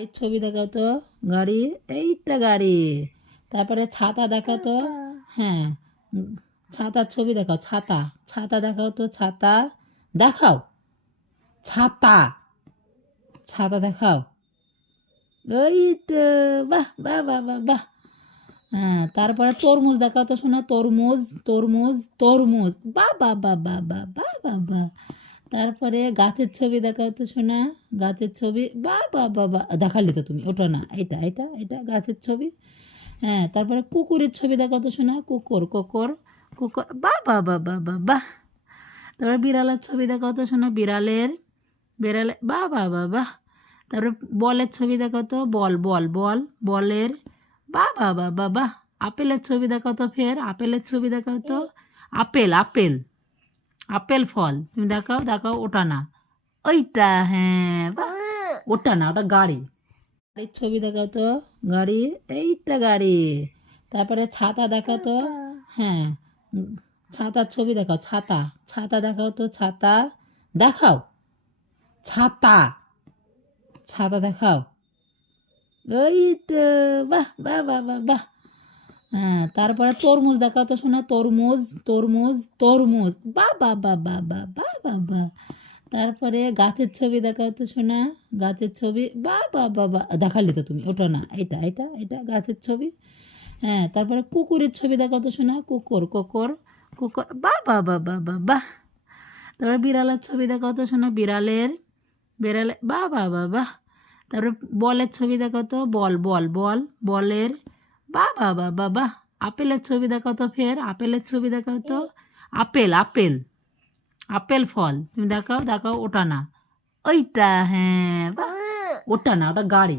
গাড়ির ছবি দেখাও তো। গাড়ি, এইটা গাড়ি। তারপরে ছাতা দেখাও তো। হ্যাঁ, ছাতার ছবি দেখাও। ছাতা, ছাতা দেখাও তো। ছাতা দেখাও। ছাতা, ছাতা দেখাও। ওই তো, বাহ বাহ বাহ বাহ বাহ। হ্যাঁ, তারপরে তরমুজ দেখাও তো শোনা। তরমুজ, তরমুজ, তরমুজ। বাহ বাহ বাহ বাহ বাহ বাহ বাহ বাহ। তারপরে গাছের ছবি দেখাও তো শোনা। গাছের ছবি। বাহ বাহ বাহ বাহ। দেখালে তো তুমি, ওটা না, এটা এটা এটা গাছের ছবি। হ্যাঁ, তারপরে কুকুরের ছবি দেখাও তো শোনা। কুকুর, কুকুর, কুকুর। বাহ বাহ বাহ বাহ বাহ বাহ। তারপরে বিড়ালের ছবি দেখাও তো শোনা। বিড়ালের, বিড়ালে। বাহ বাহ বাহ বাহ। তারপরে বলের ছবি দেখাও তো। বল বল বল, বলের। বাহ বাহ বাহ বাহ বাহ। আপেলের ছবি দেখাও তো। ফের আপেলের ছবি দেখাও তো। আপেল, আপেল, আপেল ফল। তুমি দেখাও, দেখাও। ওটা না, ওইটা। হ্যাঁ, বাহ। ওটা না, ওটা গাড়ি। গাড়ির ছবি দেখাও তো। গাড়ি, এইটা গাড়ি। তারপরে ছাতা দেখাও তো। হ্যাঁ, ছাতার ছবি দেখাও। ছাতা, ছাতা দেখাও তো। ছাতা দেখাও। ছাতা, ছাতা দেখাও। ওই তো, বাহ বাহ বাহ বাহ বাহ। হ্যাঁ, তারপরে তরমুজ দেখাও তো শোনা। তরমুজ, তরমুজ, তরমুজ। বাহ বাহ বাহ বাহ বাহ বাহ বাহ বাহ। তারপরে গাছের ছবি দেখাও তো শোনা। গাছের ছবি। বাহ বাহ বাহ বাহ। দেখালে তো তুমি, ওটা না, এটা এটা এটা গাছের ছবি। হ্যাঁ, তারপরে কুকুরের ছবি দেখাও তো শোনা। কুকুর, কুকুর, কুকুর। বাহ বাহ বাহ বাহ বাহ বাহ। তারপরে বিড়ালের ছবি দেখাও তো শোনা। বিড়ালের, বিড়ালে। বাহ বাহ বাহ বাহ। তারপরে বলের ছবি দেখাও তো। বল বল বল, বলের। বাহ বাহ বাহ বাহ বাহ। আপেলের ছবি দেখাও তো। ফের আপেলের ছবি দেখাও তো। আপেল, আপেল, আপেল ফল। তুমি দেখাও, দেখাও। ওটা না, ওইটা। হ্যাঁ, বাহ। ওটা না, ওটা গাড়ি।